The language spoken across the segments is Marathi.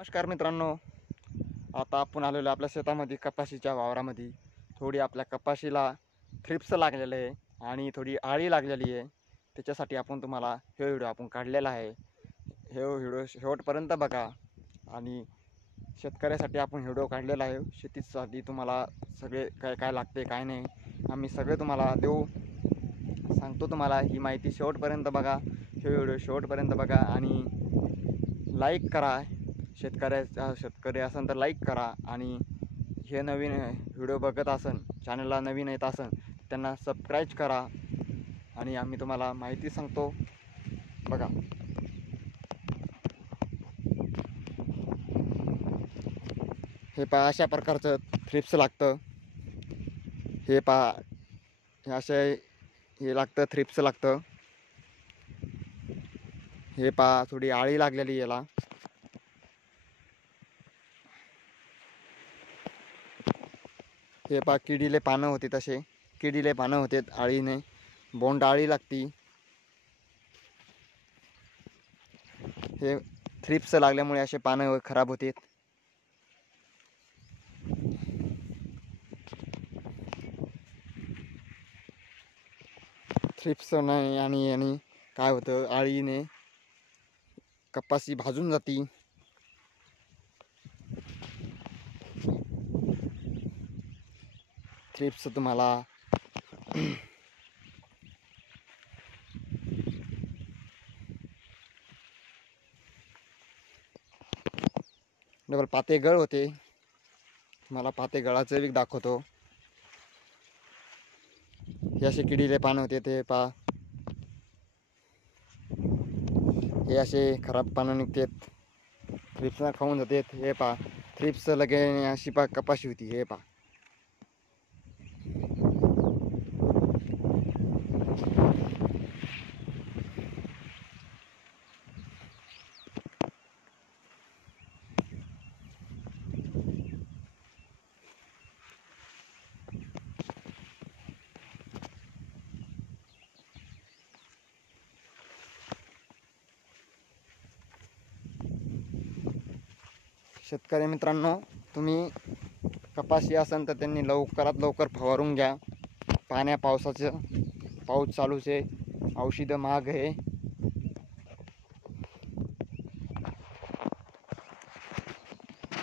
नमस्कार मित्रांनो, आता आपण आलेलो आपल्या शेतामध्ये कपाशीच्या वावरामध्ये. थोडी आपल्या कपाशीला थ्रिप्स लागलेलं आहे आणि थोडी आळी लागलेली आहे. त्याच्यासाठी आपण तुम्हाला हे व्हिडिओ आपण काढलेला आहे. हे व्हिडिओ शेवटपर्यंत बघा. आणि शेतकऱ्यासाठी आपण व्हिडिओ काढलेला आहे. शेतीसाठी तुम्हाला सगळे काय काय लागते काय नाही आम्ही सगळे तुम्हाला देऊ सांगतो. तुम्हाला ही माहिती शेवटपर्यंत बघा. हे व्हिडिओ शेवटपर्यंत बघा आणि लाईक करा. शेतकरी असेल तर लाईक करा आणि हे नवीन व्हिडिओ बघत असन, चॅनलला नवीन येत असन त्यांना सबस्क्राईब करा. आणि आम्ही तुम्हाला माहिती सांगतो बघा. हे पहा, अशा प्रकारचं थ्रिप्स लागतं. हे पहा, हे लागतं, थ्रिप्स लागतं. हे पहा, थोडी आळी लागलेली याला. हे पहा, किडीले पानं होते, तसे किडीले पानं होते आळीने. बोंड आळी लागती. हे थ्रिप्स लागल्यामुळे असे पानं खराब होते. थ्रिप्स नाही आणि काय होतं, आळीने कपाशी भाजून जाती. थ्रिप्स तुम्हाला डबल पाते गळ होते. मला पाते गळाचं बी दाखवतो. हे असे किडीले पानं होते, ते पा हे असे खराब पानं निघतात, थ्रिप्सना खाऊन जातात. हे पा, थ्रिप्स लगे अशी पा कपाशी होती. हे पा, शेतकरी मित्रांनो, तुम्ही कपाशी असेल तर त्यांनी लवकरात लवकर फवारून घ्या. पावसाचं पाऊस चालूच आहे, औषधं महाग आहे.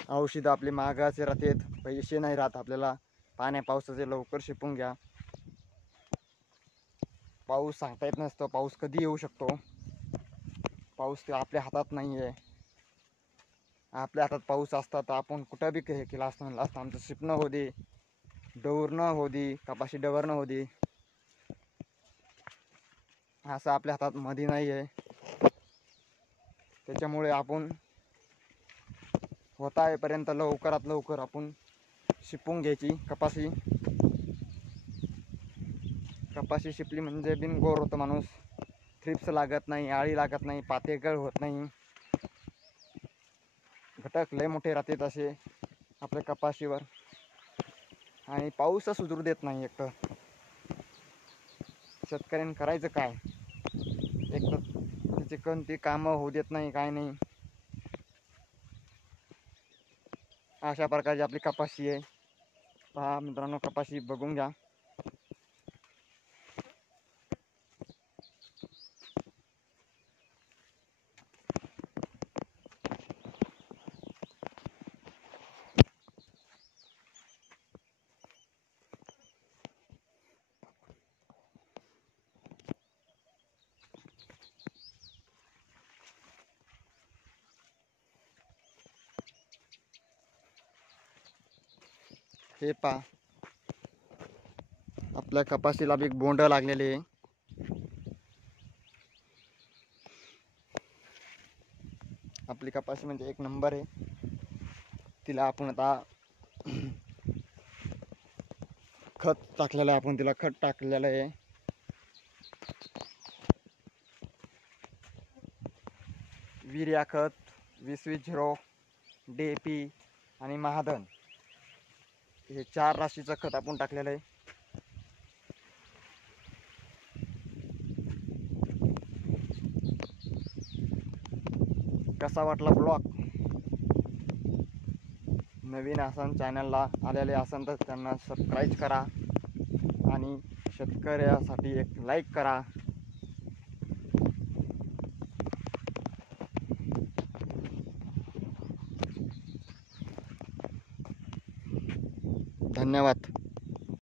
औषधं आपले महागाचे राहतात, पैसे नाही राहत आपल्याला. पावसाचे लवकर शिपून घ्या. पाऊस सांगता येत नसतं, पाऊस कधी येऊ शकतो. पाऊस ते आपल्या हातात नाही आहे. आपल्या हातात पाऊस असता तर आपण कुठं बी हे केलं असतं. म्हणलं असतं आमचं शिपणं हो दे, डवरणं हो दे, कपाशी डवरणं हो दे. असं आपल्या हातात मध्ये नाही आहे. त्याच्यामुळे आपण होता येईपर्यंत लवकरात लवकर आपण शिपून घ्यायची कपाशी. कपाशी शिपली म्हणजे बिनगोर होतं माणूस. थ्रिप्स लागत नाही, आळी लागत नाही, पातेगळ होत नाही. घटक लय मोठे राहतात असे आपल्या कपाशीवर. आणि पाऊस सुधरू देत नाही. एक तर शेतकऱ्यांनी करायचं काय? एक तर त्याचे कोणती कामं होऊ देत नाही, काय नाही. अशा प्रकारची आपली कपाशी आहे. पहा मित्रांनो, कपाशी बघून घ्या. हे पहा, आपल्या कपाशीला बी बोंड लागलेले आहे. आपली कपाशी म्हणजे एक नंबर आहे. तिला आपण आता खत टाकलेलं आहे. आपण तिला खत टाकलेलं आहे. युरिया खत 20-20-0, DAP आणि महाधन, हे 4 राशीचं खत आपण टाकलेलं आहे. कसा वाटला ब्लॉग? नवीन असन चॅनलला आलेले असन तर त्यांना सबस्क्राईब करा आणि शेतकऱ्यासाठी एक लाईक करा. धन्यवाद.